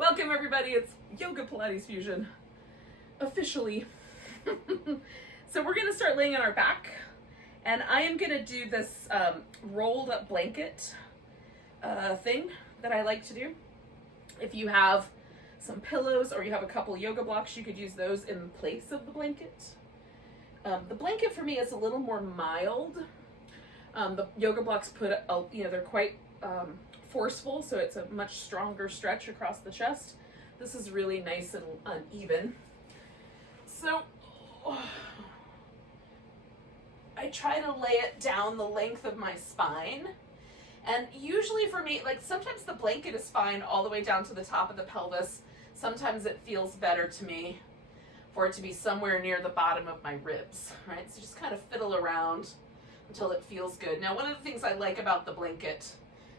Welcome everybody, it's Yoga Pilates Fusion, officially. So we're gonna start laying on our back, and I am gonna do this rolled up blanket thing that I like to do. If you have some pillows or you have a couple yoga blocks, you could use those in place of the blanket. The blanket for me is a little more mild. The yoga blocks they're quite forceful, so it's a much stronger stretch across the chest. This is really nice and uneven. So I try to lay it down the length of my spine. And usually for me, like sometimes the blanket is fine all the way down to the top of the pelvis. Sometimes it feels better to me for it to be somewhere near the bottom of my ribs, right? So just kind of fiddle around until it feels good. Now, one of the things I like about the blanket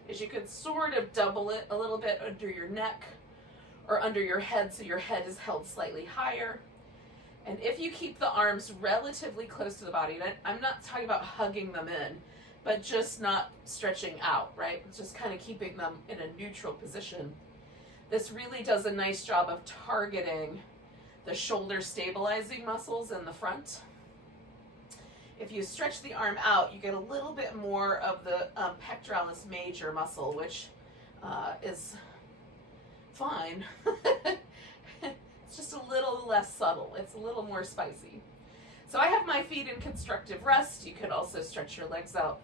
is you could sort of double it a little bit under your neck or under your head, so your head is held slightly higher. And if you keep the arms relatively close to the body, and I'm not talking about hugging them in, but just not stretching out, right? It's just kind of keeping them in a neutral position. This really does a nice job of targeting the shoulder stabilizing muscles in the front. If you stretch the arm out, you get a little bit more of the pectoralis major muscle, which is fine. It's just a little less subtle. It's a little more spicy. So I have my feet in constructive rest. You could also stretch your legs out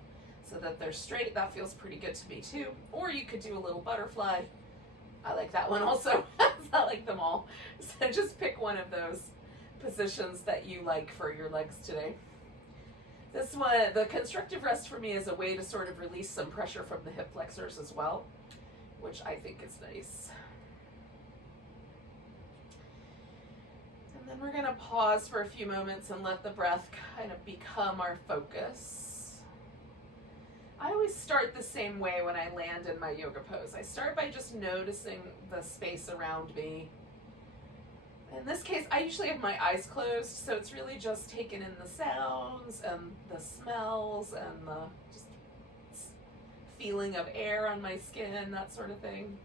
so that they're straight. That feels pretty good to me too. Or you could do a little butterfly. I like that one also. I like them all. So just pick one of those positions that you like for your legs today. This one, the constructive rest for me, is a way to sort of release some pressure from the hip flexors as well, which I think is nice. And then we're going to pause for a few moments and let the breath kind of become our focus. I always start the same way when I land in my yoga pose. I start by just noticing the space around me. In this case, I usually have my eyes closed, so it's really just taking in the sounds and the smells and the just feeling of air on my skin, that sort of thing.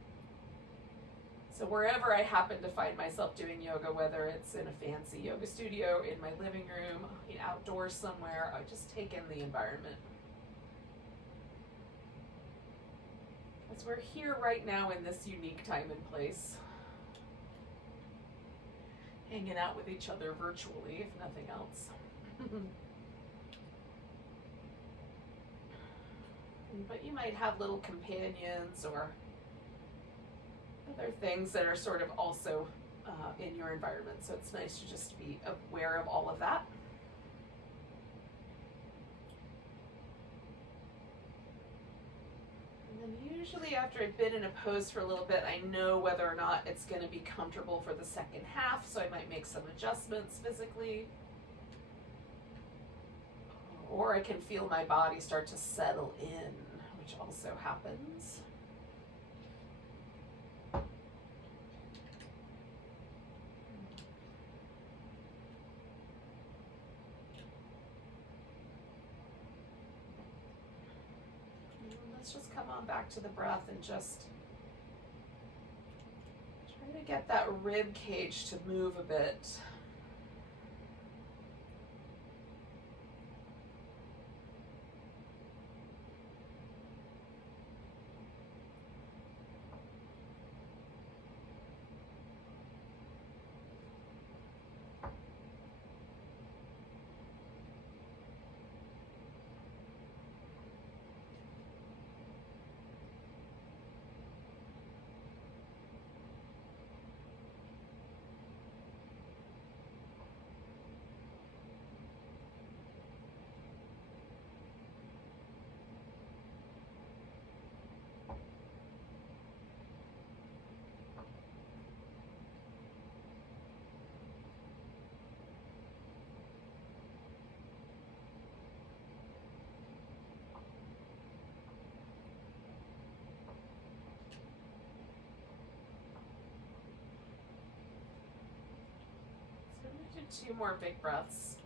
So wherever I happen to find myself doing yoga, whether it's in a fancy yoga studio, in my living room, outdoors somewhere, I just take in the environment. As we're here right now in this unique time and place, hanging out with each other virtually, if nothing else. But you might have little companions or other things that are sort of also in your environment. So it's nice to just be aware of all of that. And usually after I've been in a pose for a little bit, I know whether or not it's going to be comfortable for the second half, so I might make some adjustments physically. Or I can feel my body start to settle in, which also happens. Let's just come on back to the breath and just try to get that rib cage to move a bit. Do 2 more big breaths.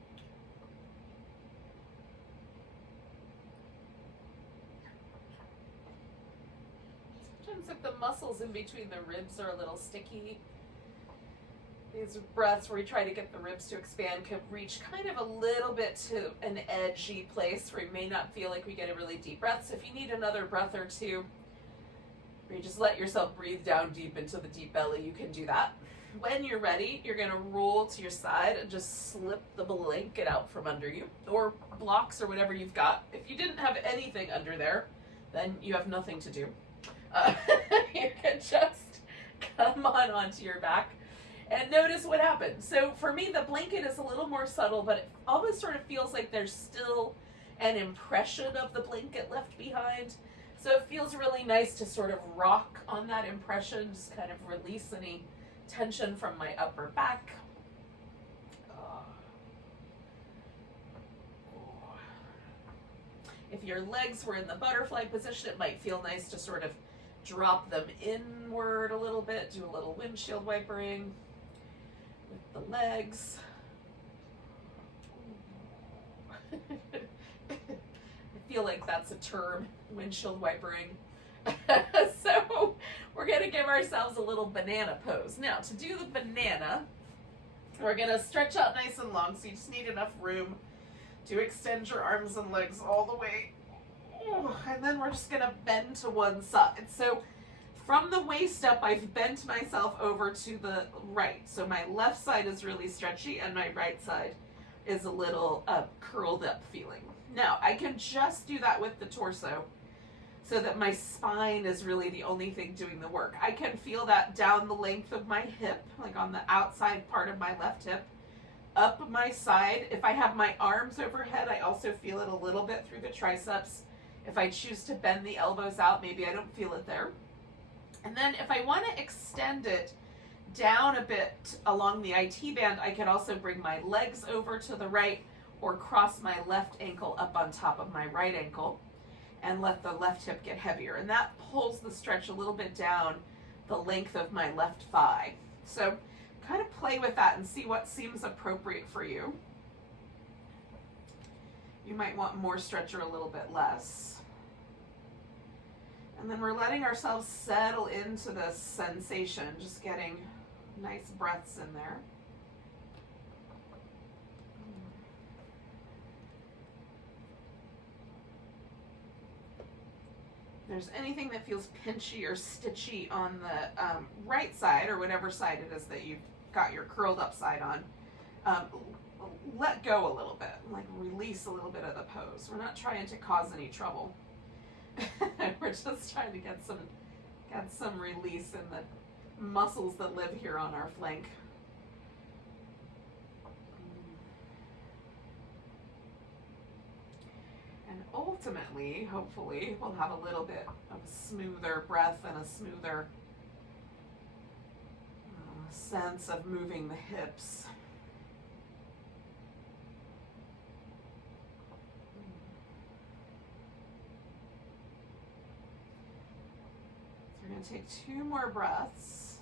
Sometimes if the muscles muscles in between the ribs are a little sticky. These breaths where we try to get the ribs to expand can reach kind of a little bit to an edgy place where you may not feel like we get a really deep breath. So if you need another breath or two, where you just let yourself breathe down deep into the deep belly, you can do that. When you're ready, you're going to roll to your side and just slip the blanket out from under you, or blocks or whatever you've got. If you didn't have anything under there, then you have nothing to do. You can just come on onto your back and notice what happens. So for me, the blanket is a little more subtle, but it almost sort of feels like there's still an impression of the blanket left behind. So it feels really nice to sort of rock on that impression, just kind of release any tension from my upper back. If your legs were in the butterfly position, it might feel nice to sort of drop them inward a little bit, do a little windshield wipering with the legs. I feel like that's a term, windshield wipering. So we're going to give ourselves a little banana pose. Now, to do the banana, we're going to stretch out nice and long, so you just need enough room to extend your arms and legs all the way. And then we're just going to bend to one side. So from the waist up, I've bent myself over to the right. So my left side is really stretchy and my right side is a little curled up feeling. Now, I can just do that with the torso so that my spine is really the only thing doing the work. I can feel that down the length of my hip, like on the outside part of my left hip, up my side. If I have my arms overhead, I also feel it a little bit through the triceps. If I choose to bend the elbows out, maybe I don't feel it there. And then if I want to extend it down a bit along the IT band, I can also bring my legs over to the right or cross my left ankle up on top of my right ankle and let the left hip get heavier. And that pulls the stretch a little bit down the length of my left thigh. So kind of play with that and see what seems appropriate for you. You might want more stretch or a little bit less. And then we're letting ourselves settle into this sensation, just getting nice breaths in there. If there's anything that feels pinchy or stitchy on the right side, or whatever side it is that you've got your curled up side on, let go a little bit, like release a little bit of the pose. We're not trying to cause any trouble. We're just trying to get some release in the muscles that live here on our flank. And ultimately, hopefully, we'll have a little bit of a smoother breath and a smoother sense of moving the hips. So we're going to take 2 more breaths.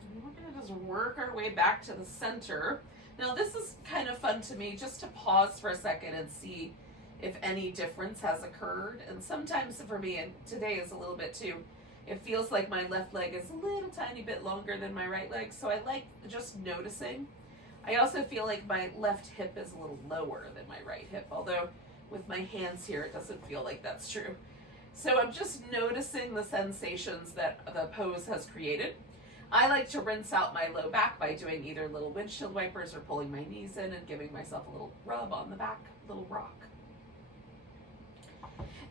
And we're going to just work our way back to the center. Now this is kind of fun to me, just to pause for a second and see if any difference has occurred. And sometimes for me, and today is a little bit too, it feels like my left leg is a little tiny bit longer than my right leg, so I like just noticing. I also feel like my left hip is a little lower than my right hip, although with my hands here it doesn't feel like that's true. So I'm just noticing the sensations that the pose has created. I like to rinse out my low back by doing either little windshield wipers or pulling my knees in and giving myself a little rub on the back, little rock.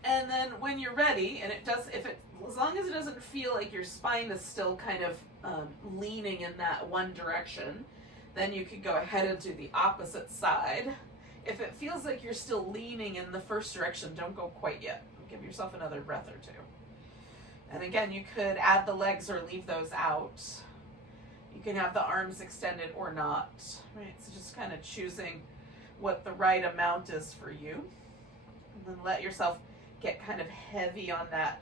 And then when you're ready, and as long as it doesn't feel like your spine is still kind of leaning in that one direction, then you could go ahead and do the opposite side. If it feels like you're still leaning in the first direction, don't go quite yet. Give yourself another breath or 2. And again, you could add the legs or leave those out. You can have the arms extended or not, right? So just kind of choosing what the right amount is for you. And then let yourself get kind of heavy on that.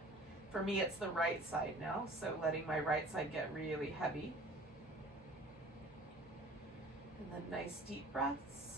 For me, it's the right side now, so letting my right side get really heavy. And then nice deep breaths.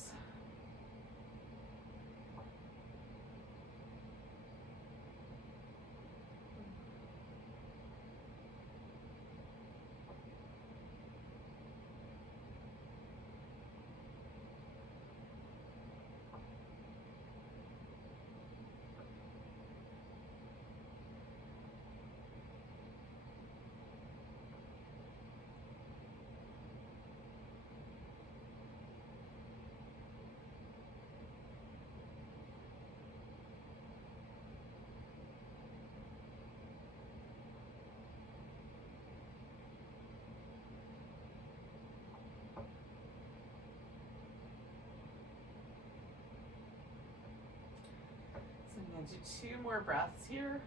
So I'm going to do 2 more breaths here.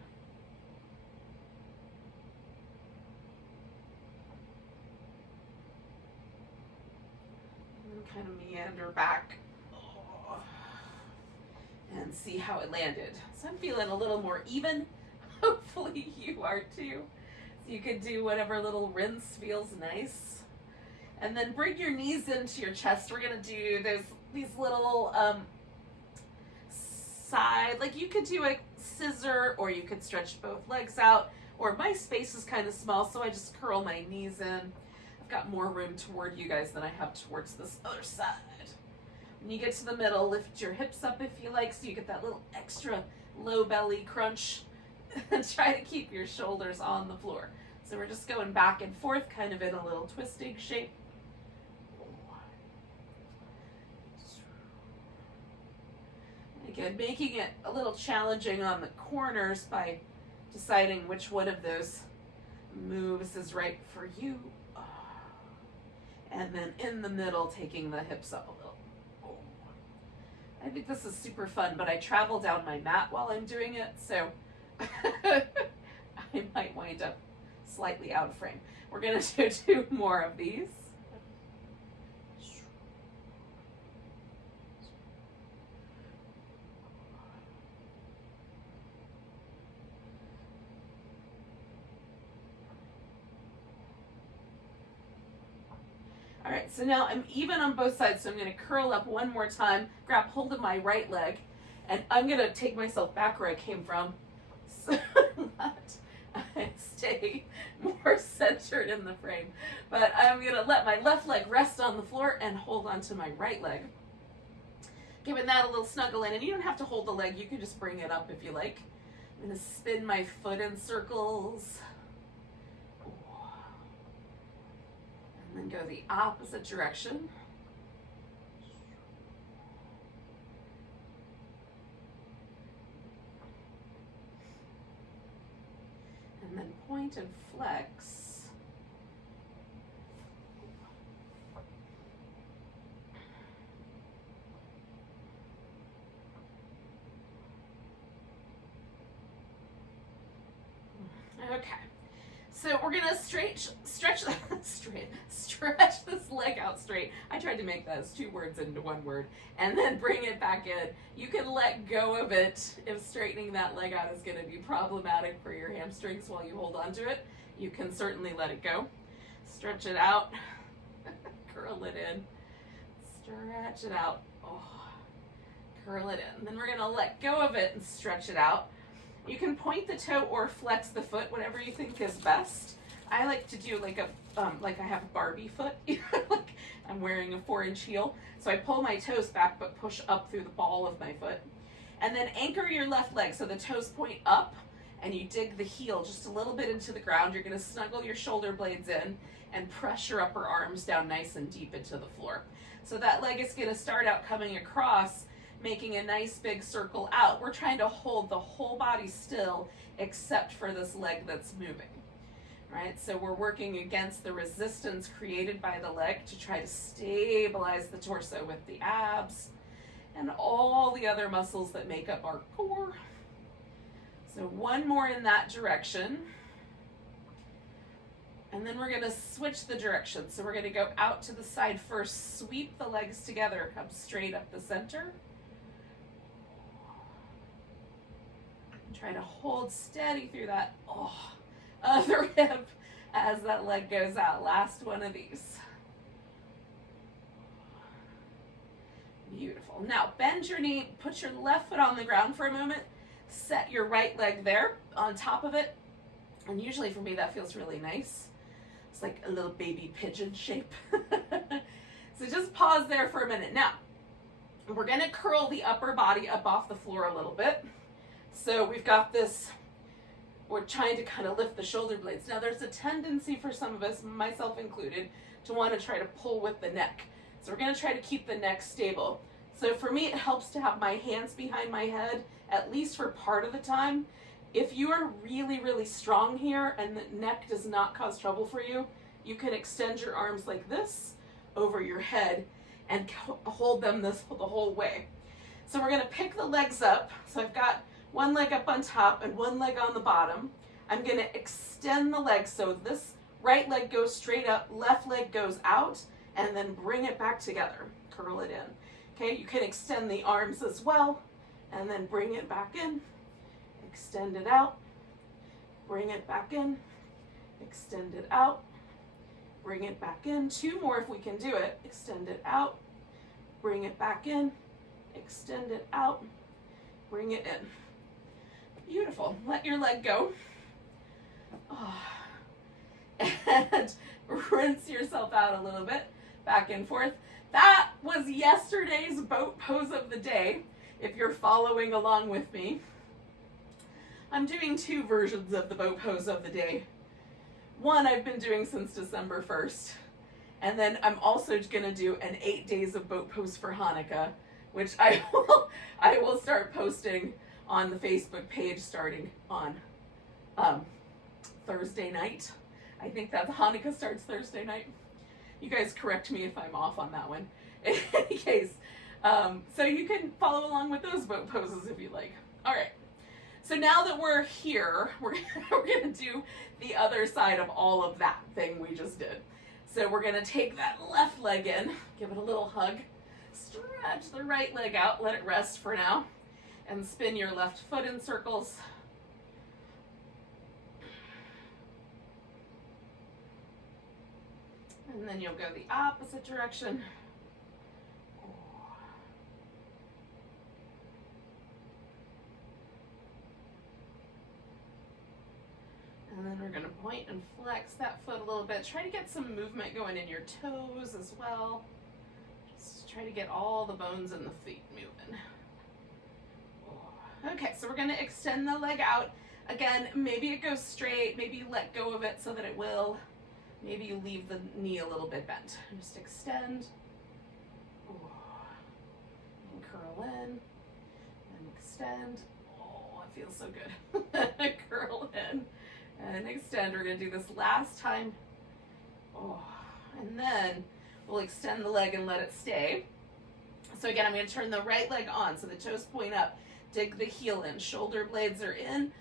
And kind of meander back. And see how it landed. So I'm feeling a little more even. Hopefully you are too. So you could do whatever little rinse feels nice. And then bring your knees into your chest. We're gonna do these little side, like you could do a scissor, or you could stretch both legs out, or my space is kind of small, so I just curl my knees in. I've got more room toward you guys than I have towards this other side. When you get to the middle, lift your hips up if you like, so you get that little extra low belly crunch. And try to keep your shoulders on the floor. So we're just going back and forth, kind of in a little twisting shape. Again, making it a little challenging on the corners by deciding which one of those moves is right for you. And then in the middle, taking the hips up a little. I think this is super fun, but I travel down my mat while I'm doing it, so I might wind up slightly out of frame. We're going to do 2 more of these. All right, so now I'm even on both sides, so I'm going to curl up one more time, grab hold of my right leg, and I'm going to take myself back where I came from so that I stay more centered in the frame. But I'm going to let my left leg rest on the floor and hold onto my right leg, giving that a little snuggle in. And you don't have to hold the leg, you can just bring it up if you like. I'm going to spin my foot in circles. And then go the opposite direction. And then point and flex. Okay. So we're gonna stretch this leg out straight. I tried to make those 2 words into 1 word, and then bring it back in. You can let go of it if straightening that leg out is gonna be problematic for your hamstrings while you hold on to it. You can certainly let it go. Stretch it out, curl it in, stretch it out, curl it in. And then we're gonna let go of it and stretch it out. You can point the toe or flex the foot, whatever you think is best. I like to do like I have a Barbie foot, like I'm wearing a 4-inch heel. So I pull my toes back but push up through the ball of my foot. And then anchor your left leg so the toes point up and you dig the heel just a little bit into the ground. You're gonna snuggle your shoulder blades in and press your upper arms down nice and deep into the floor. So that leg is gonna start out coming across, making a nice big circle out. We're trying to hold the whole body still except for this leg that's moving, right? So we're working against the resistance created by the leg to try to stabilize the torso with the abs and all the other muscles that make up our core. So 1 more in that direction. And then we're gonna switch the direction. So we're gonna go out to the side first, sweep the legs together, come straight up the center. Try to hold steady through that other hip as that leg goes out. Last one of these. Beautiful. Now bend your knee, put your left foot on the ground for a moment, set your right leg there on top of it, and usually for me that feels really nice. It's like a little baby pigeon shape. So just pause there for a minute. Now, we're gonna curl the upper body up off the floor a little bit. So we've got this, we're trying to kind of lift the shoulder blades. Now there's a tendency for some of us, myself included, to want to try to pull with the neck. So we're gonna try to keep the neck stable. So for me, it helps to have my hands behind my head, at least for part of the time. If you are really, really strong here and the neck does not cause trouble for you, you can extend your arms like this over your head and hold them the whole way. So we're gonna pick the legs up. So I've got one leg up on top and one leg on the bottom. I'm gonna extend the legs so this right leg goes straight up, left leg goes out, and then bring it back together, curl it in. Okay, you can extend the arms as well, and then bring it back in, extend it out, bring it back in, extend it out, bring it back in. Two more if we can do it. Extend it out, bring it back in, extend it out, bring it in. Beautiful. Let your leg go. Oh. And rinse yourself out a little bit, back and forth. That was yesterday's boat pose of the day, if you're following along with me. I'm doing two versions of the boat pose of the day. One I've been doing since December 1st. And then I'm also gonna do an 8 days of boat pose for Hanukkah, which I will start posting on the Facebook page starting on Thursday night. I think that Hanukkah starts Thursday night. You guys correct me if I'm off on that one. In any case, so you can follow along with those boat poses if you like. All right. So now that we're here, we're gonna do the other side of all of that thing we just did. So we're gonna take that left leg in, give it a little hug, stretch the right leg out, let it rest for now, and spin your left foot in circles. And then you'll go the opposite direction. And then we're going to point and flex that foot a little bit. Try to get some movement going in your toes as well. Just try to get all the bones in the feet moving. Okay, so we're going to extend the leg out. Again, maybe it goes straight, maybe you let go of it so that it will. Maybe you leave the knee a little bit bent. Just extend. And curl in. And extend. Oh, it feels so good. Curl in. And extend. We're going to do this last time. Oh, and then we'll extend the leg and let it stay. So again, I'm going to turn the right leg on so the toes point up. Dig the heel in. Shoulder blades are in.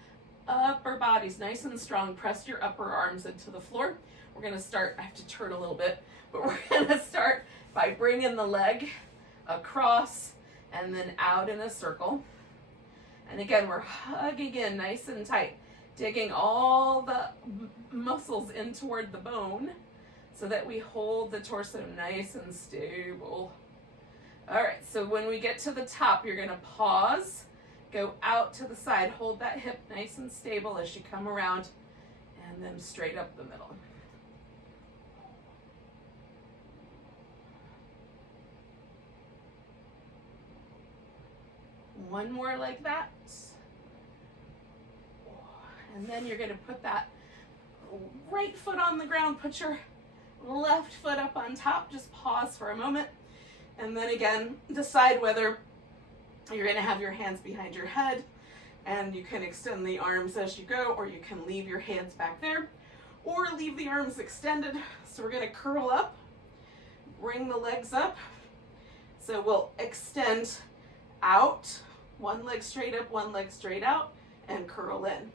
Upper body's nice and strong. Press your upper arms into the floor. We're going to start, I have to turn a little bit, but we're going to start by bringing the leg across and then out in a circle. And again, we're hugging in nice and tight, digging all the muscles in toward the bone so that we hold the torso nice and stable. All right, so when we get to the top, you're going to pause, go out to the side, hold that hip nice and stable as you come around, and then straight up the middle. One more like that. And then you're going to put that right foot on the ground, put your left foot up on top, just pause for a moment. And then again, decide whether you're going to have your hands behind your head and you can extend the arms as you go, or you can leave your hands back there or leave the arms extended. So we're going to curl up, bring the legs up. So we'll extend out, one leg straight up, one leg straight out, and curl in,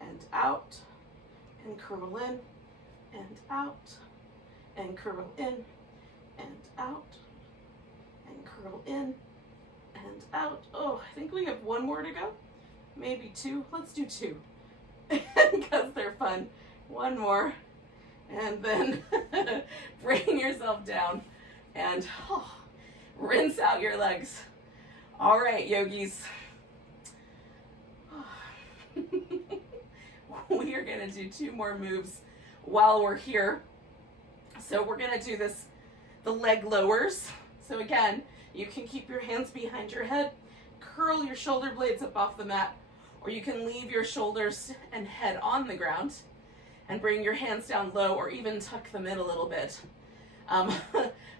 and out, and curl in, and out, and curl in, and out, and curl in, and out. Oh, I think we have one more to go, maybe two. Let's do two, because they're fun. One more, and then bring yourself down, and Rinse out your legs. All right, yogis. We are gonna do 2 more moves while we're here. So we're gonna do the leg lowers. So again, you can keep your hands behind your head, curl your shoulder blades up off the mat, or you can leave your shoulders and head on the ground and bring your hands down low, or even tuck them in a little bit.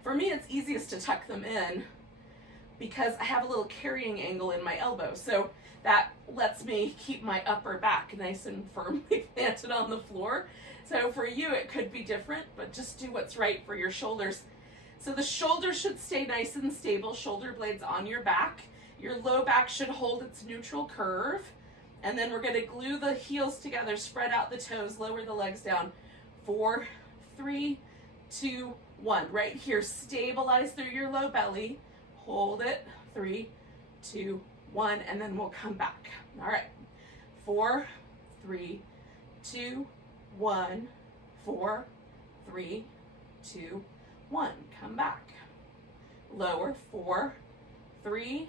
For me, it's easiest to tuck them in because I have a little carrying angle in my elbow. So that lets me keep my upper back nice and firmly planted on the floor. So for you, it could be different, but just do what's right for your shoulders. So the shoulders should stay nice and stable, shoulder blades on your back. Your low back should hold its neutral curve. And then we're gonna glue the heels together, spread out the toes, lower the legs down. 4, 3, 2, 1. Right here, stabilize through your low belly. Hold it, 3, 2, 1, and then we'll come back. All right, 4, 3, 2, 1, 4, 3, 2, 1. Come back. Lower, 4, 3,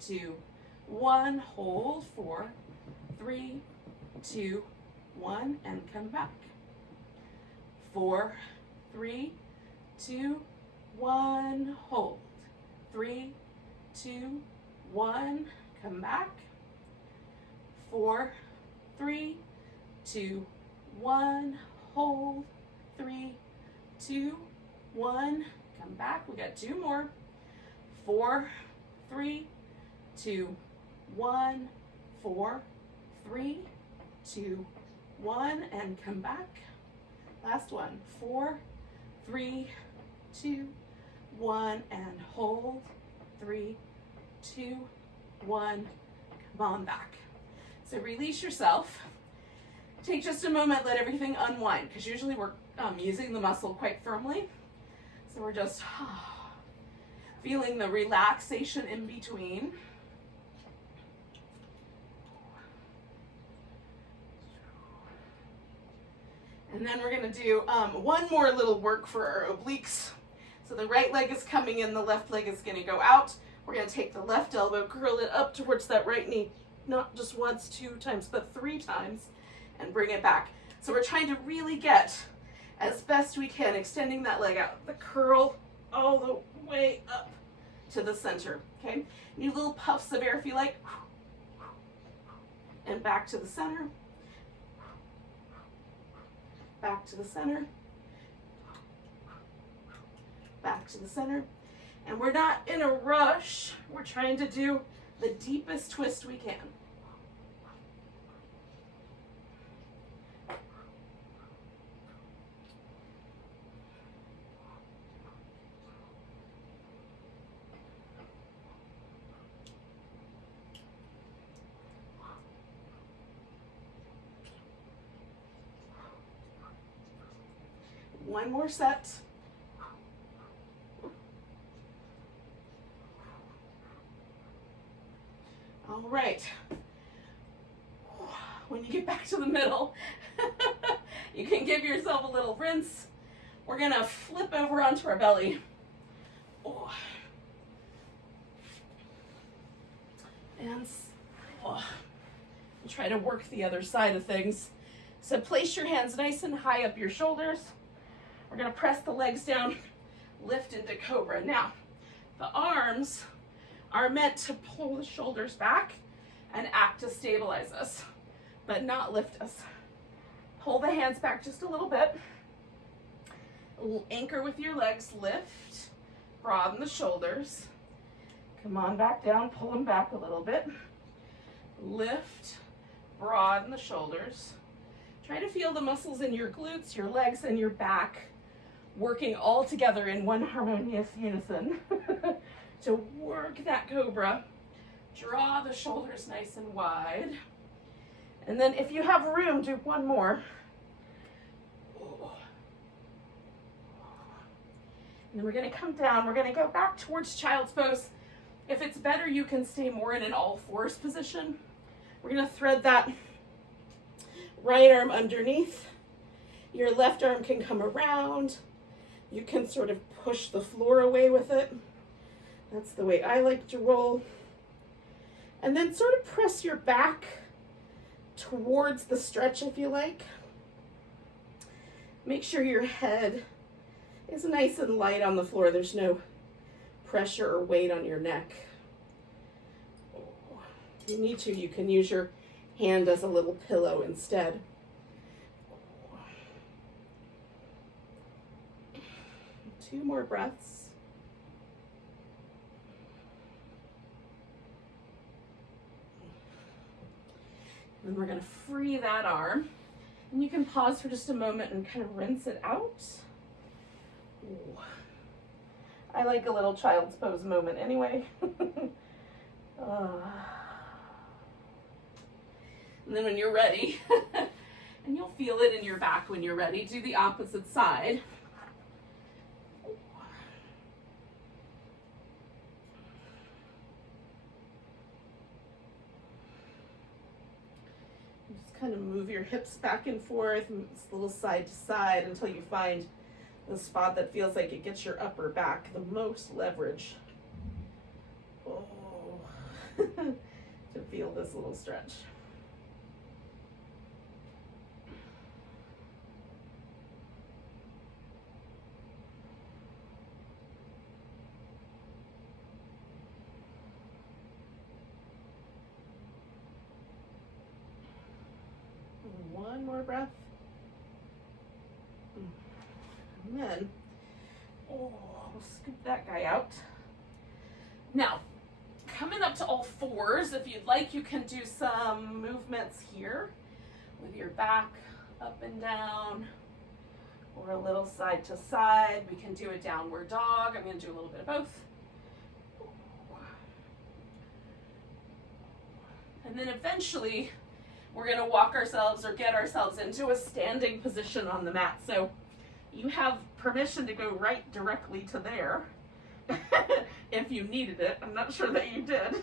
2, 1. Hold, 4, 3, 2, 1, and come back. 4, 3, 2, 1. Hold. 3, 2, 1. Come back. 4, 3, 2, 1. Hold. 3, 2, 1. Come back. We got 2 more. 4, 3, 2, 1. 4, 3, 2, 1, and come back. Last one. 4, 3, 2, 1, and hold. 3, 2, 1. Come on back. So release yourself. Take just a moment, let everything unwind, because usually we're using the muscle quite firmly. So we're just feeling the relaxation in between. And then we're gonna do one more little work for our obliques. So the right leg is coming in, the left leg is gonna go out. We're gonna take the left elbow, curl it up towards that right knee, not just once, 2 times, but 3 times, and bring it back. So we're trying to really get, as best we can, extending that leg out, the curl all the way up to the center, okay? New little puffs of air if you like. And back to the center. Back to the center. Back to the center. And we're not in a rush. We're trying to do the deepest twist we can. One more set. All right. When you get back to the middle, you can give yourself a little rinse. We're gonna flip over onto our belly. And try to work the other side of things. So place your hands nice and high up your shoulders. We're gonna press the legs down, lift into cobra. Now, the arms are meant to pull the shoulders back and act to stabilize us, but not lift us. Pull the hands back just a little bit. Anchor with your legs, lift, broaden the shoulders. Come on back down, pull them back a little bit. Lift, broaden the shoulders. Try to feel the muscles in your glutes, your legs, and your back working all together in one harmonious unison to work that cobra. Draw the shoulders nice and wide. And then if you have room, do one more. And then we're gonna come down. We're gonna go back towards child's pose. If it's better, you can stay more in an all fours position. We're gonna thread that right arm underneath. Your left arm can come around. You can sort of push the floor away with it. That's the way I like to roll. And then sort of press your back towards the stretch if you like. Make sure your head is nice and light on the floor. There's no pressure or weight on your neck. If you need to, you can use your hand as a little pillow instead. Two more breaths. And we're going to free that arm. And you can pause for just a moment and kind of rinse it out. Ooh. I like a little child's pose moment anyway. And then when you're ready, and you'll feel it in your back when you're ready, do the opposite side. Just kind of move your hips back and forth, just a little side to side until you find the spot that feels like it gets your upper back the most leverage. Oh. To feel this little stretch. One more breath. And then, we'll scoop that guy out. Now, coming up to all fours, if you'd like, you can do some movements here with your back up and down, or a little side to side. We can do a downward dog. I'm going to do a little bit of both. And then eventually, we're going to walk ourselves or get ourselves into a standing position on the mat. So you have permission to go right directly to there if you needed it. I'm not sure that you did.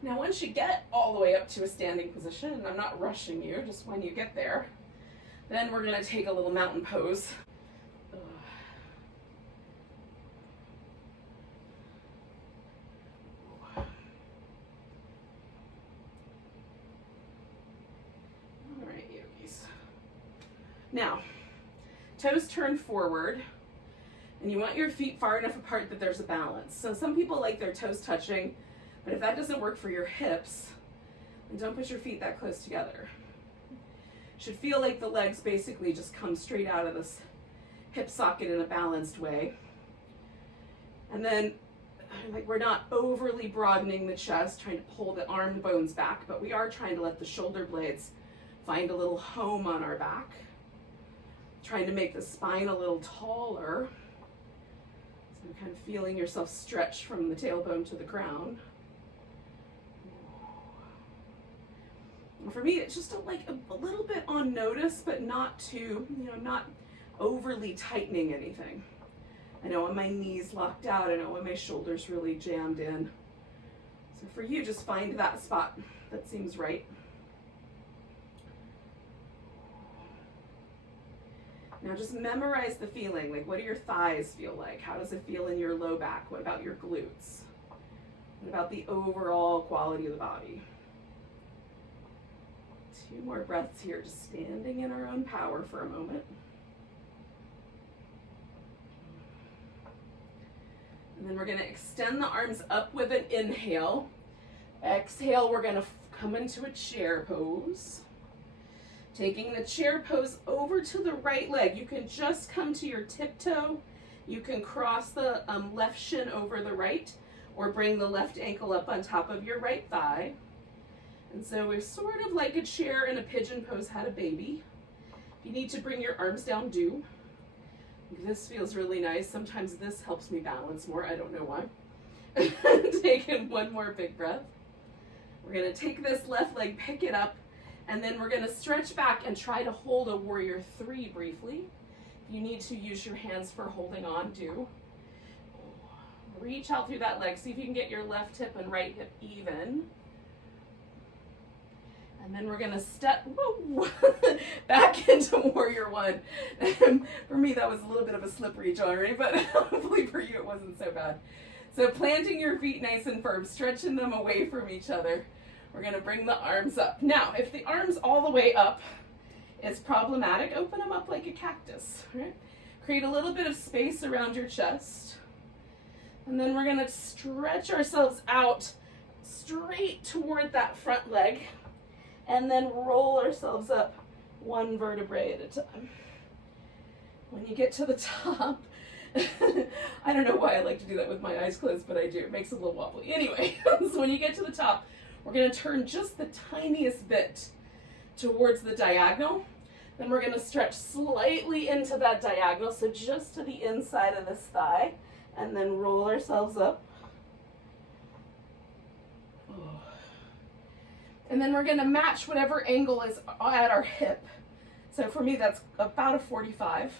Now, once you get all the way up to a standing position, and I'm not rushing you, just when you get there, then we're going to take a little mountain pose. All right, yogis. Now, toes turn forward, and you want your feet far enough apart that there's a balance. So some people like their toes touching, but if that doesn't work for your hips, then don't put your feet that close together. It should feel like the legs basically just come straight out of this hip socket in a balanced way. And then, like, we're not overly broadening the chest, trying to pull the arm bones back, but we are trying to let the shoulder blades find a little home on our back. Trying to make the spine a little taller. So kind of feeling yourself stretch from the tailbone to the ground. For me, it's just a little bit on notice, but not too, not overly tightening anything. I know when my knees locked out, I know when my shoulders really jammed in. So for you, just find that spot that seems right. Now just memorize the feeling. Like, what do your thighs feel like? How does it feel in your low back? What about your glutes? What about the overall quality of the body? Two more breaths here, just standing in our own power for a moment. And then we're going to extend the arms up with an inhale. Exhale, we're going to come into a chair pose. Taking the chair pose over to the right leg. You can just come to your tiptoe. You can cross the left shin over the right, or bring the left ankle up on top of your right thigh. And so we're sort of like a chair in a pigeon pose had a baby. If you need to bring your arms down, do. This feels really nice. Sometimes this helps me balance more. I don't know why. Take in one more big breath. We're gonna take this left leg, pick it up, and then we're gonna stretch back and try to hold a warrior three briefly. If you need to use your hands for holding on, do. Reach out through that leg. See if you can get your left hip and right hip even. And then we're gonna step back into warrior one. For me, that was a little bit of a slippery journey, but hopefully for you it wasn't so bad. So planting your feet nice and firm, stretching them away from each other. We're gonna bring the arms up. Now, if the arms all the way up is problematic, open them up like a cactus, right? Create a little bit of space around your chest. And then we're gonna stretch ourselves out straight toward that front leg, and then roll ourselves up one vertebrae at a time. When you get to the top, I don't know why I like to do that with my eyes closed, but I do. It makes it a little wobbly. Anyway, so when you get to the top, we're gonna turn just the tiniest bit towards the diagonal. Then we're gonna stretch slightly into that diagonal, so just to the inside of this thigh, and then roll ourselves up. And then we're gonna match whatever angle is at our hip. So for me, that's about a 45.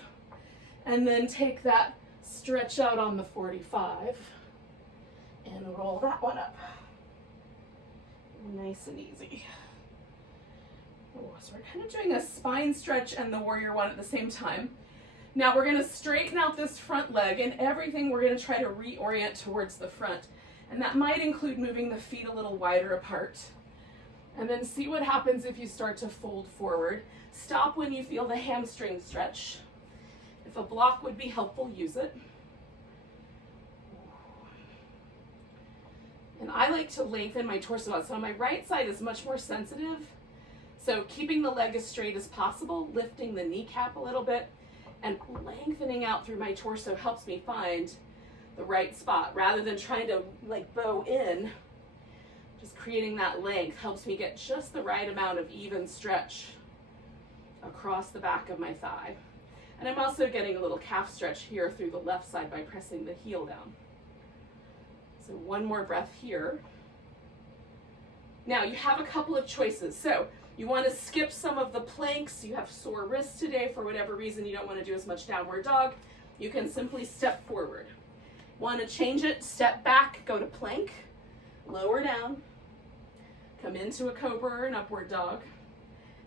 And then take that stretch out on the 45 and roll that one up. Nice and easy. So we're kind of doing a spine stretch and the warrior one at the same time. Now we're gonna straighten out this front leg, and everything we're gonna try to reorient towards the front. And that might include moving the feet a little wider apart. And then see what happens if you start to fold forward. Stop when you feel the hamstring stretch. If a block would be helpful, use it. And I like to lengthen my torso out. So my right side is much more sensitive. So keeping the leg as straight as possible, lifting the kneecap a little bit, and lengthening out through my torso helps me find the right spot rather than trying to like bow in. Just creating that length helps me get just the right amount of even stretch across the back of my thigh. And I'm also getting a little calf stretch here through the left side by pressing the heel down. So one more breath here. Now you have a couple of choices. So you want to skip some of the planks. You have sore wrists today for whatever reason you don't want to do as much downward dog. You can simply step forward. Want to change it? Step back, go to plank, lower down, come into a cobra or an upward dog,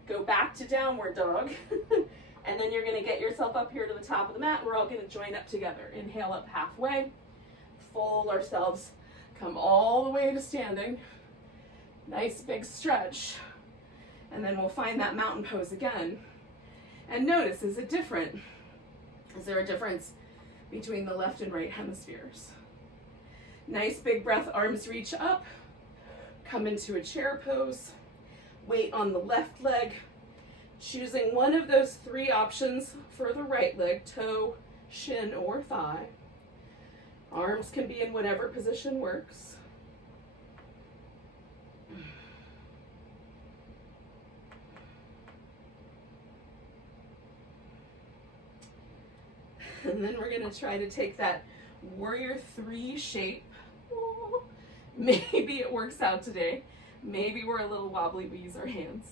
go back to downward dog, and then you're going to get yourself up here to the top of the mat. We're all going to join up together. Inhale up halfway, fold ourselves, come all the way to standing. Nice big stretch. And then we'll find that mountain pose again. And notice, is it different? Is there a difference between the left and right hemispheres? Nice big breath, arms reach up, come into a chair pose, weight on the left leg, choosing one of those three options for the right leg, toe, shin, or thigh. Arms can be in whatever position works. And then we're going to try to take that warrior three shape. Maybe it works out today. Maybe we're a little wobbly. We use our hands.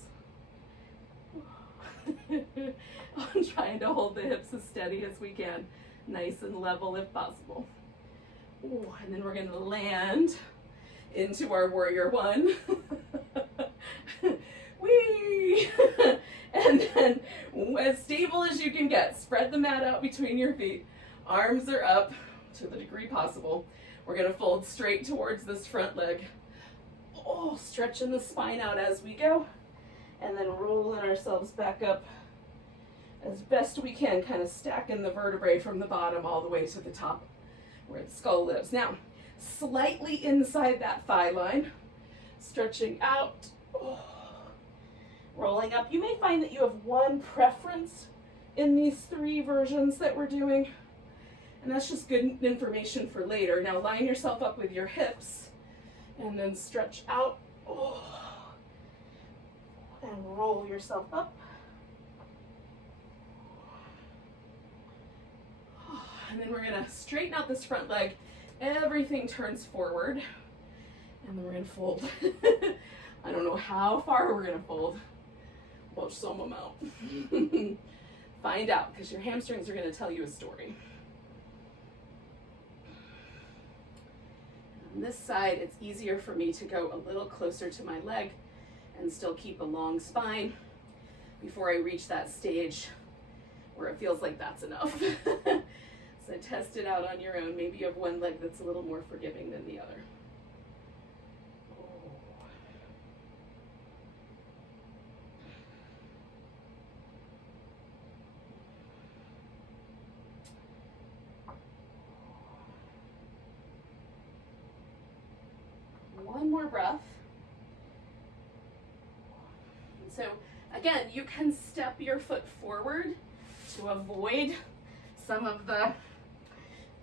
I'm trying to hold the hips as steady as we can. Nice and level if possible. And then we're going to land into our warrior one. Whee! And then as stable as you can get, spread the mat out between your feet. Arms are up to the degree possible. We're going to fold straight towards this front leg. Stretching the spine out as we go. And then rolling ourselves back up as best we can, kind of stacking the vertebrae from the bottom all the way to the top where the skull lives. Now, slightly inside that thigh line, stretching out. Rolling up. You may find that you have one preference in these three versions that we're doing, and that's just good information for later. Now line yourself up with your hips and then stretch out and roll yourself up. And then we're going to straighten out this front leg. Everything turns forward, and then we're going to fold. how far we're gonna fold. Well, some amount. Find out, because your hamstrings are gonna tell you a story. On this side, it's easier for me to go a little closer to my leg and still keep a long spine before I reach that stage where it feels like that's enough. So test it out on your own. Maybe you have one leg that's a little more forgiving than the other. One more breath. So again, you can step your foot forward to avoid some of the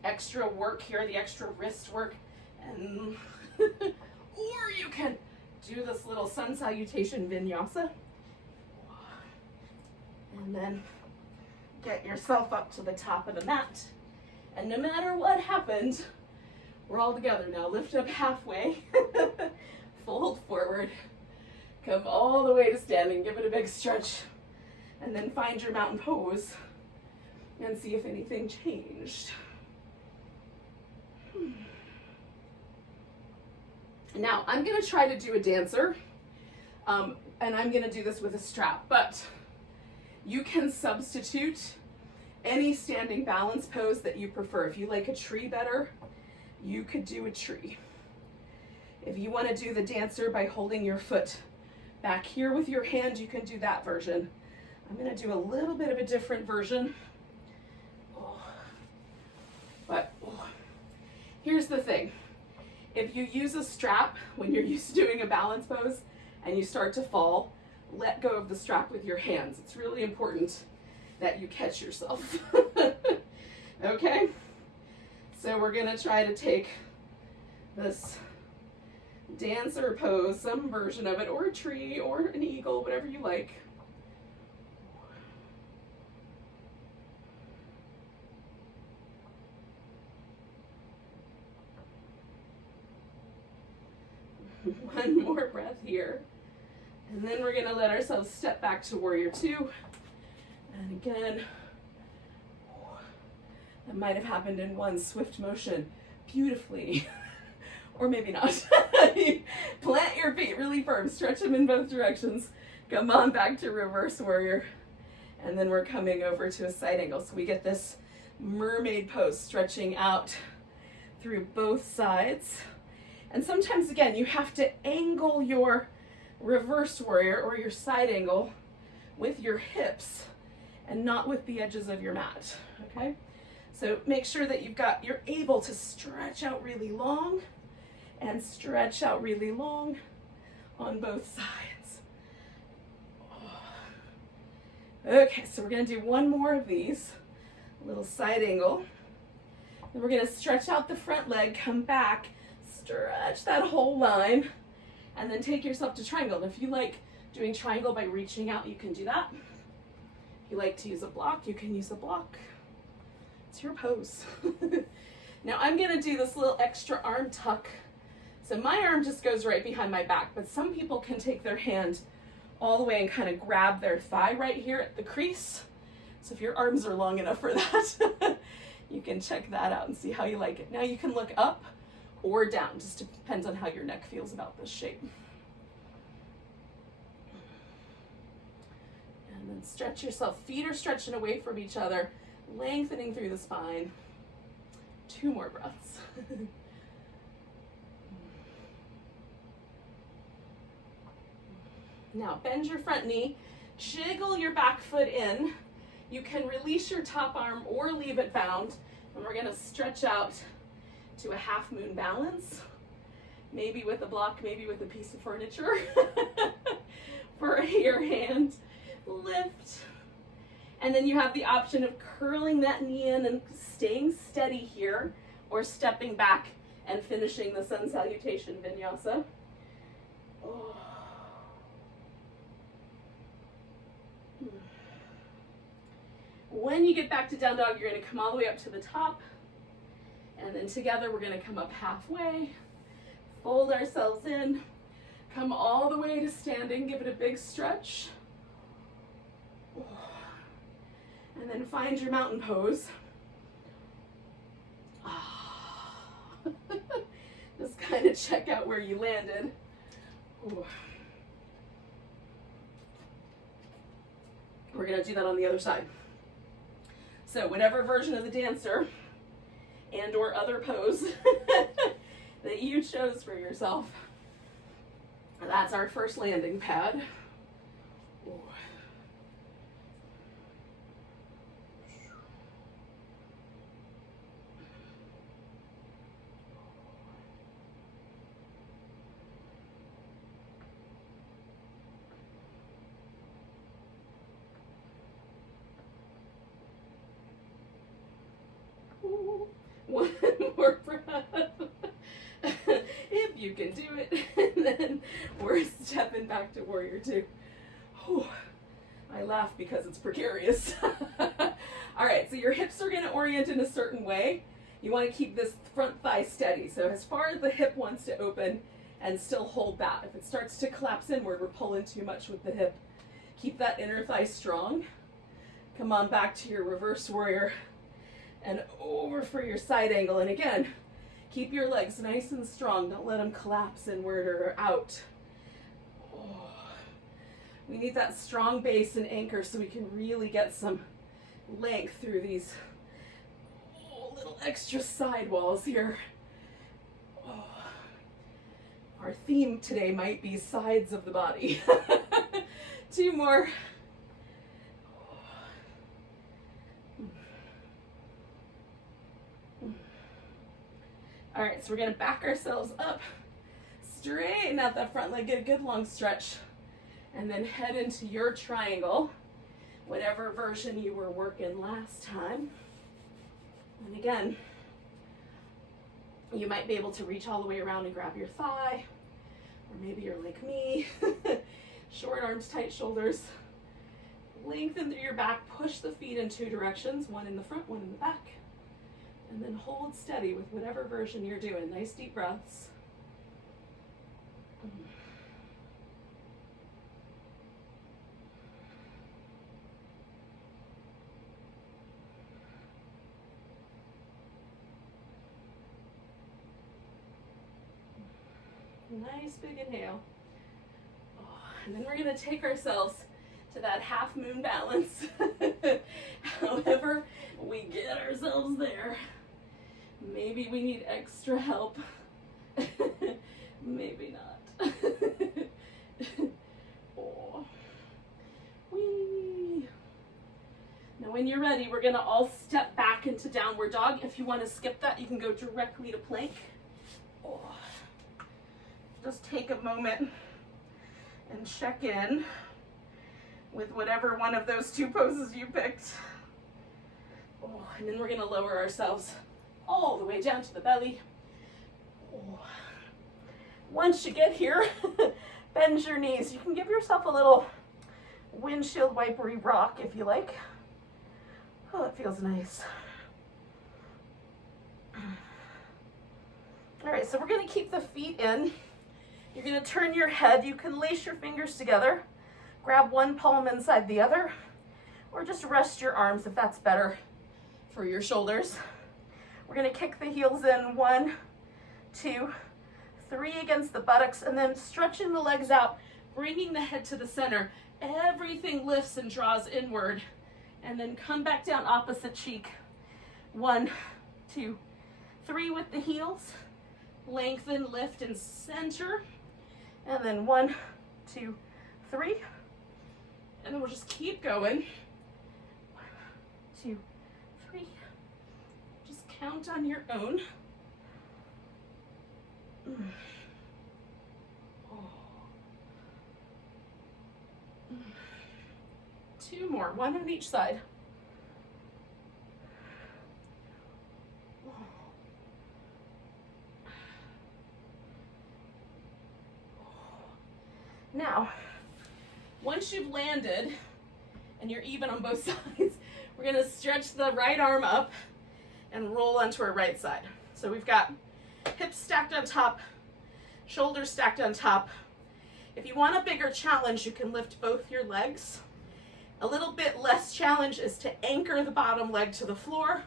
extra work here, the extra wrist work, and or you can do this little sun salutation vinyasa, and then get yourself up to the top of the mat. And no matter what happened, we're all together now. Lift up halfway, fold forward, come all the way to standing, give it a big stretch, and then find your mountain pose and see if anything changed. Now, I'm gonna try to do a dancer, and I'm gonna do this with a strap, but you can substitute any standing balance pose that you prefer. If you like a tree better, you could do a tree. If you want to do the dancer by holding your foot back here with your hand, you can do that version. I'm going to do a little bit of a different version. But here's the thing. If you use a strap when you're used to doing a balance pose and you start to fall, let go of the strap with your hands. It's really important that you catch yourself. Okay? So we're gonna try to take this dancer pose, some version of it, or a tree, or an eagle, whatever you like. One more breath here. And then we're gonna let ourselves step back to warrior two. And again, that might have happened in one swift motion beautifully, or maybe not. Plant your feet really firm, stretch them in both directions. Come on back to reverse warrior. And then we're coming over to a side angle. So we get this mermaid pose, stretching out through both sides. And sometimes, again, you have to angle your reverse warrior or your side angle with your hips and not with the edges of your mat, okay? So make sure that you're able to stretch out really long and stretch out really long on both sides. Okay, so we're gonna do one more of these, a little side angle. Then we're gonna stretch out the front leg, come back, stretch that whole line, and then take yourself to triangle. And if you like doing triangle by reaching out, you can do that. If you like to use a block, you can use a block. It's your pose. Now I'm gonna do this little extra arm tuck. So my arm just goes right behind my back, but some people can take their hand all the way and kind of grab their thigh right here at the crease. So if your arms are long enough for that, you can check that out and see how you like it. Now you can look up or down, just depends on how your neck feels about this shape. And then stretch yourself. Feet are stretching away from each other, lengthening through the spine. 2 more breaths. Now bend your front knee, jiggle your back foot in. You can release your top arm or leave it bound, and we're gonna stretch out to a half moon balance, maybe with a block, maybe with a piece of furniture. For your hand, lift. And then you have the option of curling that knee in and staying steady here, or stepping back and finishing the sun salutation vinyasa. Oh. When you get back to down dog, you're going to come all the way up to the top, and then together we're going to come up halfway, fold ourselves in, Come all the way to standing, give it a big stretch. And then find your mountain pose. Just kind of check out where you landed. Ooh. We're gonna do that on the other side. So whatever version of the dancer and or other pose that you chose for yourself, that's our first landing pad. Ooh. One more breath. If you can do it. And then we're stepping back to warrior two. Whew. I laugh because it's precarious. All right, so your hips are gonna orient in a certain way. You wanna keep this front thigh steady. So as far as the hip wants to open and still hold that. If it starts to collapse inward, we're pulling too much with the hip. Keep that inner thigh strong. Come on back to your reverse warrior. And over for your side angle. And again, keep your legs nice and strong. Don't let them collapse inward or out. Oh. We need that strong base and anchor so we can really get some length through these little extra sidewalls here. Oh. Our theme today might be sides of the body. Two more. All right, so we're gonna back ourselves up, straighten out that front leg, get a good long stretch, and then head into your triangle, whatever version you were working last time. And again, you might be able to reach all the way around and grab your thigh, or maybe you're like me, short arms, tight shoulders. Lengthen through your back, push the feet in two directions, one in the front, one in the back. And then hold steady with whatever version you're doing. Nice deep breaths. Nice big inhale. And then we're going to take ourselves to that half moon balance. However we get ourselves there. Maybe we need extra help. Maybe not. Oh. Whee. Now when you're ready, we're gonna all step back into downward dog. If you want to skip that, you can go directly to plank. Oh. Just take a moment and check in with whatever one of those two poses you picked. Oh, and then we're gonna lower ourselves all the way down to the belly. Oh. Once you get here, bend your knees. You can give yourself a little windshield wipery rock if you like. Oh, it feels nice. All right, so we're gonna keep the feet in. You're gonna turn your head. You can lace your fingers together. Grab one palm inside the other, or just rest your arms if that's better for your shoulders. We're gonna kick the heels in, 1, 2, 3 against the buttocks, and then stretching the legs out, bringing the head to the center. Everything lifts and draws inward, and then come back down opposite cheek. 1, 2, 3 with the heels. Lengthen, lift, and center. And then 1, 2, 3. And then we'll just keep going. 1, 2, 3. Just count on your own. Oh. 2 more, 1 on each side. Now, once you've landed and you're even on both sides, we're gonna stretch the right arm up and roll onto our right side. So we've got hips stacked on top, shoulders stacked on top, If you want a bigger challenge, you can lift both your legs. A little bit less challenge is to anchor the bottom leg to the floor.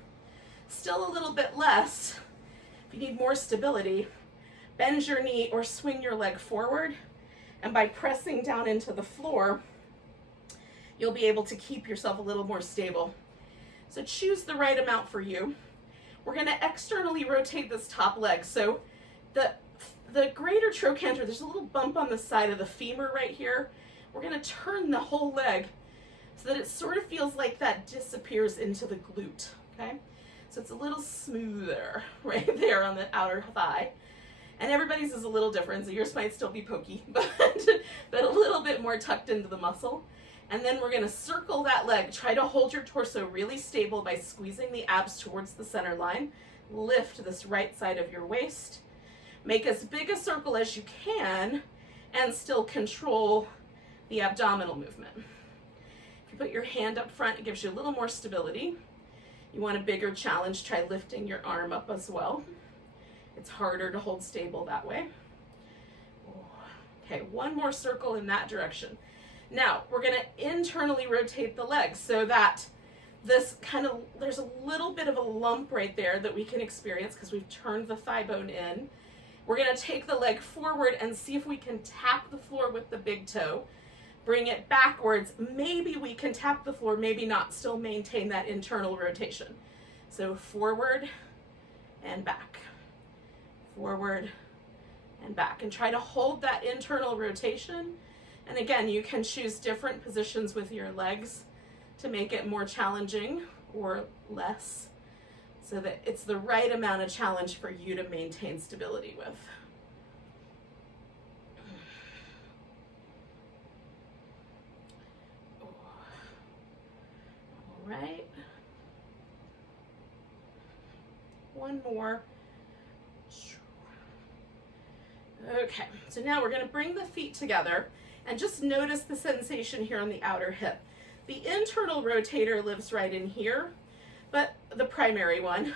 Still a little bit less, if you need more stability, bend your knee or swing your leg forward, and by pressing down into the floor, you'll be able to keep yourself a little more stable. So choose the right amount for you. We're going to externally rotate this top leg. So the greater trochanter, there's a little bump on the side of the femur right here. We're going to turn the whole leg so that it sort of feels like that disappears into the glute, okay? So it's a little smoother right there on the outer thigh. And everybody's is a little different, so yours might still be pokey, but a little bit more tucked into the muscle. And then we're going to circle that leg. Try to hold your torso really stable by squeezing the abs towards the center line. Lift this right side of your waist. Make as big a circle as you can and still control the abdominal movement. If you put your hand up front, it gives you a little more stability. You want a bigger challenge, try lifting your arm up as well. It's harder to hold stable that way. Okay, one more circle in that direction. Now, we're gonna internally rotate the legs so that this there's a little bit of a lump right there that we can experience because we've turned the thigh bone in. We're gonna take the leg forward and see if we can tap the floor with the big toe. Bring it backwards. Maybe we can tap the floor, maybe not. Still maintain that internal rotation. So forward and back. Forward and back. And try to hold that internal rotation. And again, you can choose different positions with your legs to make it more challenging or less, so that it's the right amount of challenge for you to maintain stability with. All right. One more. Okay, so now we're going to bring the feet together and just notice the sensation here on the outer hip. The internal rotator lives right in here, but the primary one.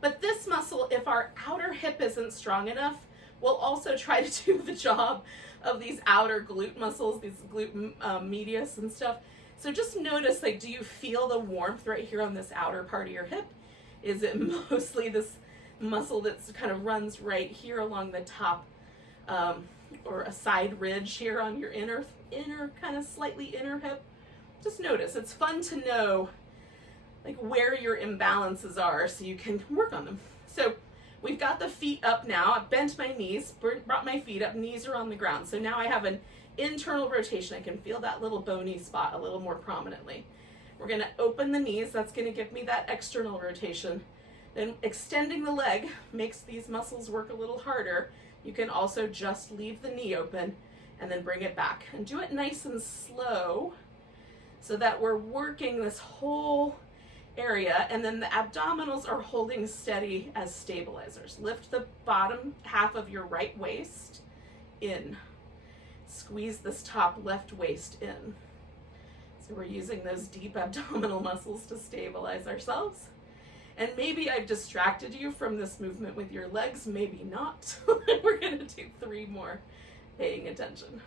But this muscle, if our outer hip isn't strong enough, will also try to do the job of these outer glute muscles, these glute medius and stuff. So just notice, like, do you feel the warmth right here on this outer part of your hip? Is it mostly this muscle that's kind of runs right here along the top or a side ridge here on your inner kind of slightly inner hip? Just notice. It's fun to know like where your imbalances are so you can work on them. So we've got the feet up now. I've bent my knees, brought my feet up, knees are on the ground. So now I have an internal rotation. I can feel that little bony spot a little more prominently. We're going to open the knees. That's going to give me that external rotation. Then extending the leg makes these muscles work a little harder. You can also just leave the knee open and then bring it back. And do it nice and slow so that we're working this whole area, and then the abdominals are holding steady as stabilizers. Lift the bottom half of your right waist in. Squeeze this top left waist in. So we're using those deep abdominal muscles to stabilize ourselves. And maybe I've distracted you from this movement with your legs, maybe not. We're gonna do 3 more, paying attention.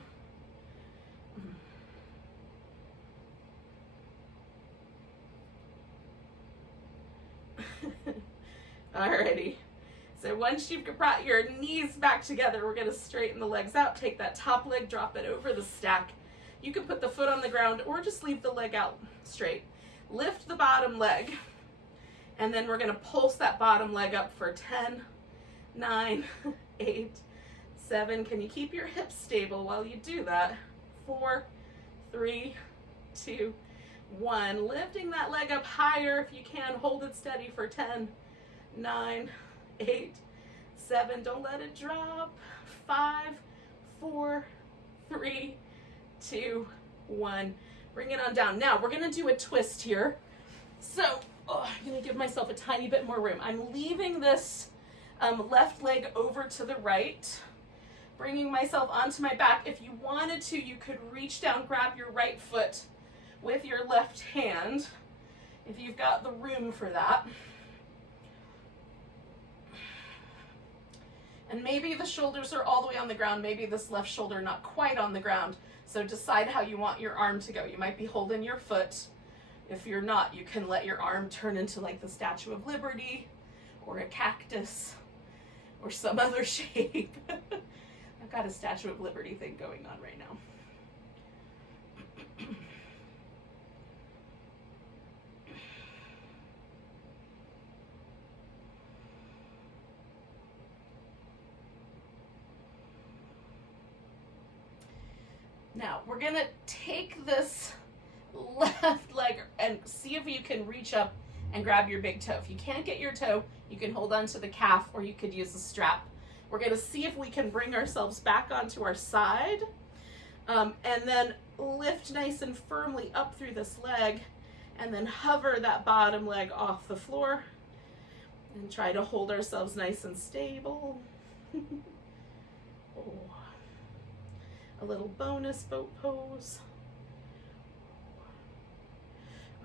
Alrighty, so once you've brought your knees back together, we're going to straighten the legs out. Take that top leg, drop it over the stack. You can put the foot on the ground or just leave the leg out straight. Lift the bottom leg, and then we're going to pulse that bottom leg up for 10, 9, 8, 7. Can you keep your hips stable while you do that? 4, 3, 2, 1. Lifting that leg up higher if you can. Hold it steady for 10, 9, 8, 7. Don't let it drop. 5, 4, 3, 2, 1. Bring it on down. Now we're going to do a twist here. So I'm going to give myself a tiny bit more room. I'm leaving this left leg over to the right, bringing myself onto my back. If you wanted to, you could reach down, grab your right foot with your left hand, if you've got the room for that. And maybe the shoulders are all the way on the ground, maybe this left shoulder not quite on the ground. So decide how you want your arm to go. You might be holding your foot. If you're not, you can let your arm turn into like the Statue of Liberty or a cactus or some other shape. I've got a Statue of Liberty thing going on right now. Now, we're gonna take this left leg and see if you can reach up and grab your big toe. If you can't get your toe, you can hold on to the calf or you could use a strap. We're gonna see if we can bring ourselves back onto our side and then lift nice and firmly up through this leg and then hover that bottom leg off the floor and try to hold ourselves nice and stable. Oh. A little bonus boat pose.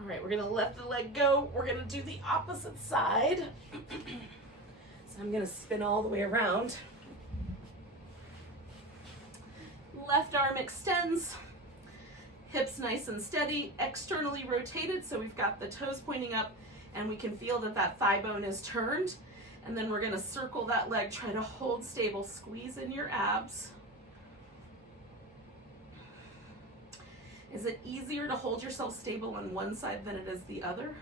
All right, we're gonna let the leg go. We're gonna do the opposite side. So I'm gonna spin all the way around. Left arm extends, hips nice and steady, externally rotated, so we've got the toes pointing up and we can feel that that thigh bone is turned. And then we're gonna circle that leg, try to hold stable, squeeze in your abs. Is it easier to hold yourself stable on one side than it is the other?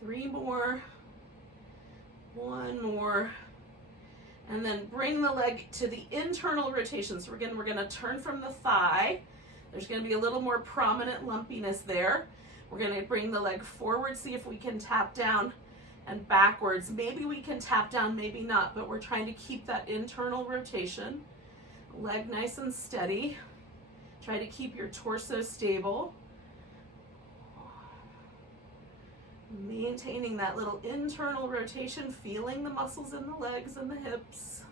Three more, one more, and then bring the leg to the internal rotation. So we're gonna turn from the thigh. There's gonna be a little more prominent lumpiness there. We're gonna bring the leg forward, see if we can tap down and backwards. Maybe we can tap down, maybe not, but we're trying to keep that internal rotation. Leg nice and steady. Try to keep your torso stable. Maintaining that little internal rotation, feeling the muscles in the legs and the hips.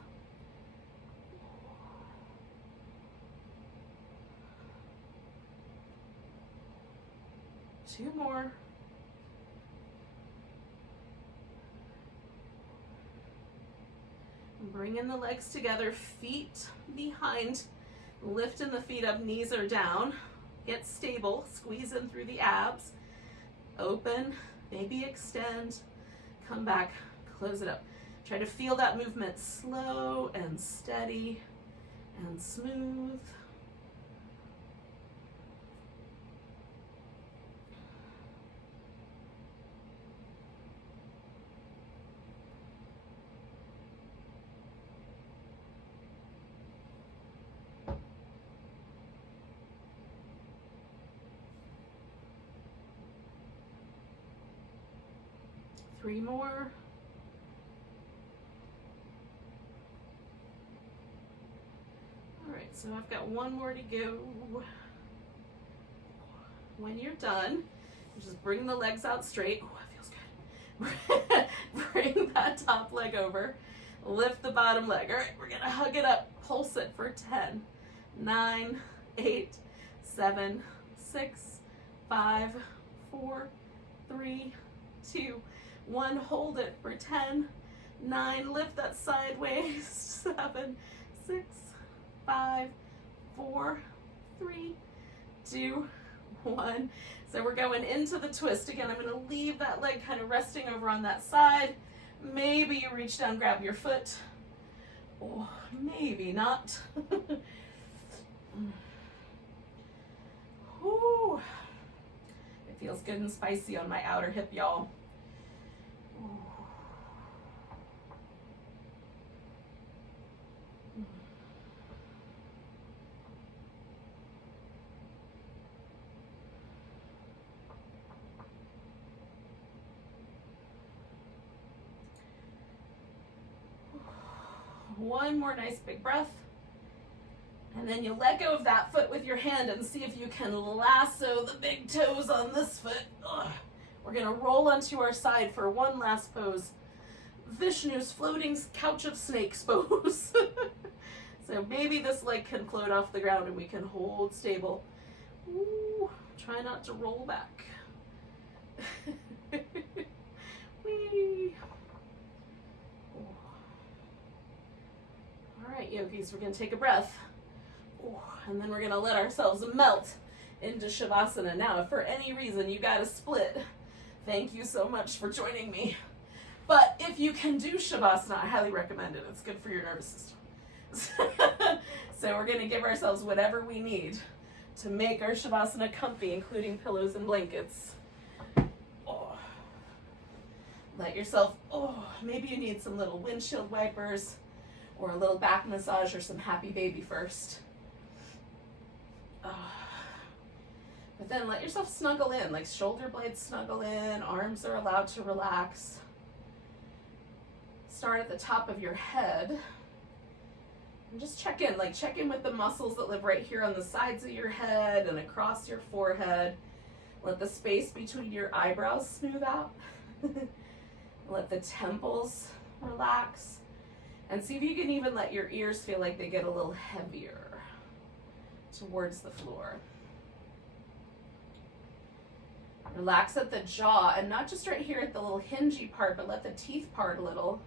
Two more. Bringing the legs together, feet behind, lifting the feet up, knees are down. Get stable, squeeze in through the abs. Open, maybe extend, come back, close it up. Try to feel that movement slow and steady and smooth. Three more. All right, so I've got one more to go. When you're done, you just bring the legs out straight. Oh, that feels good. Bring that top leg over. Lift the bottom leg. All right, we're gonna hug it up. Pulse it for 10, 9, 8, 7, 6, 5, 4, 3, 2, 1, hold it for 10, 9, lift that sideways, 7, 6, 5, 4, 3, 2, 1. So we're going into the twist. Again, I'm gonna leave that leg kind of resting over on that side. Maybe you reach down, grab your foot. Oh, maybe not. Whew. It feels good and spicy on my outer hip, y'all. One more nice big breath. And then you let go of that foot with your hand and see if you can lasso the big toes on this foot. Ugh. We're gonna roll onto our side for one last pose. Vishnu's floating couch of snakes pose. So maybe this leg can float off the ground and we can hold stable. Ooh, try not to roll back. Whee. All right, yogis, we're going to take a breath. And then we're going to let ourselves melt into Shavasana. Now, if for any reason you got to split, thank you so much for joining me. But if you can do Shavasana, I highly recommend it. It's good for your nervous system. So we're going to give ourselves whatever we need to make our Shavasana comfy, including pillows and blankets. Oh. Let yourself, maybe you need some little windshield wipers or a little back massage or some happy baby first. But then let yourself snuggle in, like shoulder blades snuggle in, arms are allowed to relax. Start at the top of your head. And just check in with the muscles that live right here on the sides of your head and across your forehead. Let the space between your eyebrows smooth out. Let the temples relax. And see if you can even let your ears feel like they get a little heavier towards the floor. Relax at the jaw, and not just right here at the little hingy part, but let the teeth part a little.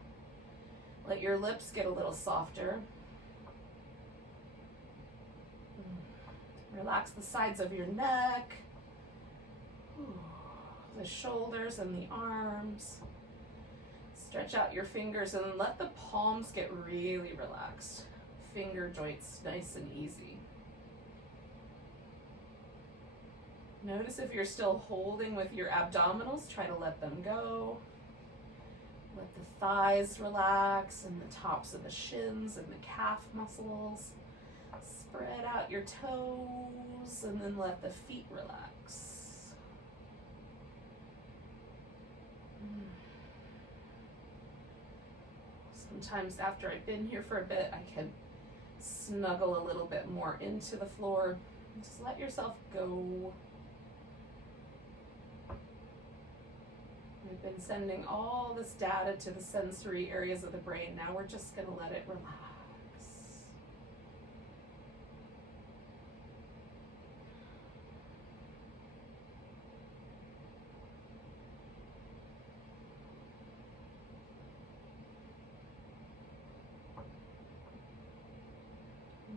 Let your lips get a little softer. Relax the sides of your neck, the shoulders and the arms. Stretch out your fingers and let the palms get really relaxed. Finger joints nice and easy. Notice if you're still holding with your abdominals, try to let them go. Let the thighs relax and the tops of the shins and the calf muscles. Spread out your toes and then let the feet relax. Sometimes after I've been here for a bit, I can snuggle a little bit more into the floor. Just let yourself go. We've been sending all this data to the sensory areas of the brain. Now we're just going to let it relax.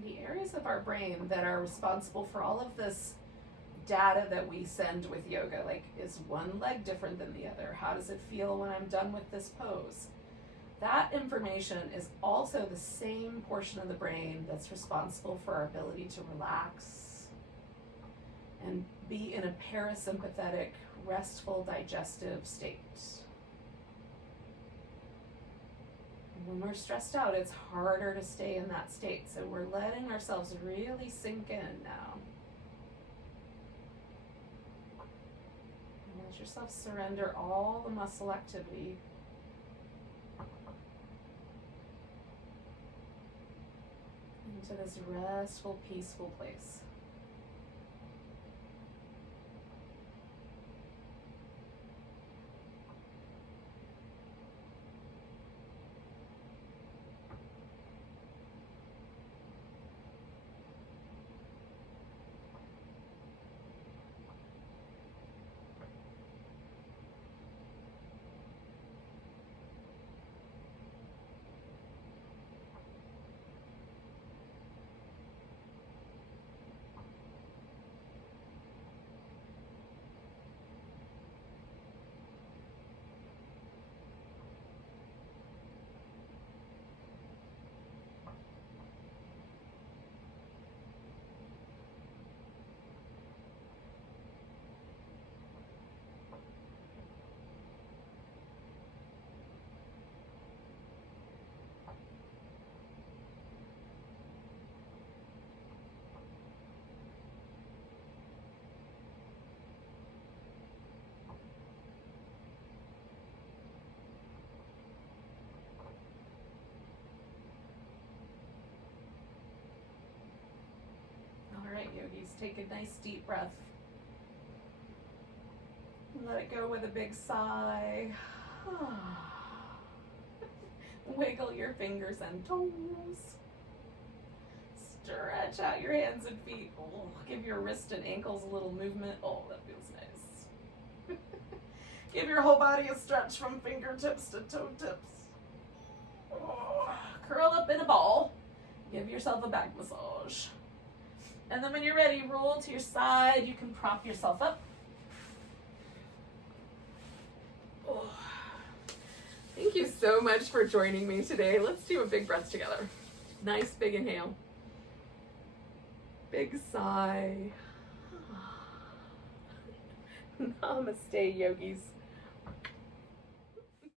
The areas of our brain that are responsible for all of this data that we send with yoga, like, is one leg different than the other? How does it feel when I'm done with this pose? That information is also the same portion of the brain that's responsible for our ability to relax and be in a parasympathetic, restful, digestive state. When we're stressed out, it's harder to stay in that state, so we're letting ourselves really sink in now. Let yourself surrender all the muscle activity. Into this restful, peaceful place. Alright, yogis, take a nice deep breath. Let it go with a big sigh. Wiggle your fingers and toes. Stretch out your hands and feet. Oh, give your wrist and ankles a little movement. Oh, that feels nice. Give your whole body a stretch from fingertips to toe tips. Oh, curl up in a ball. Give yourself a back massage. And then when you're ready, roll to your side. You can prop yourself up. Oh. Thank you so much for joining me today. Let's do a big breath together. Nice big inhale. Big sigh. Namaste, yogis.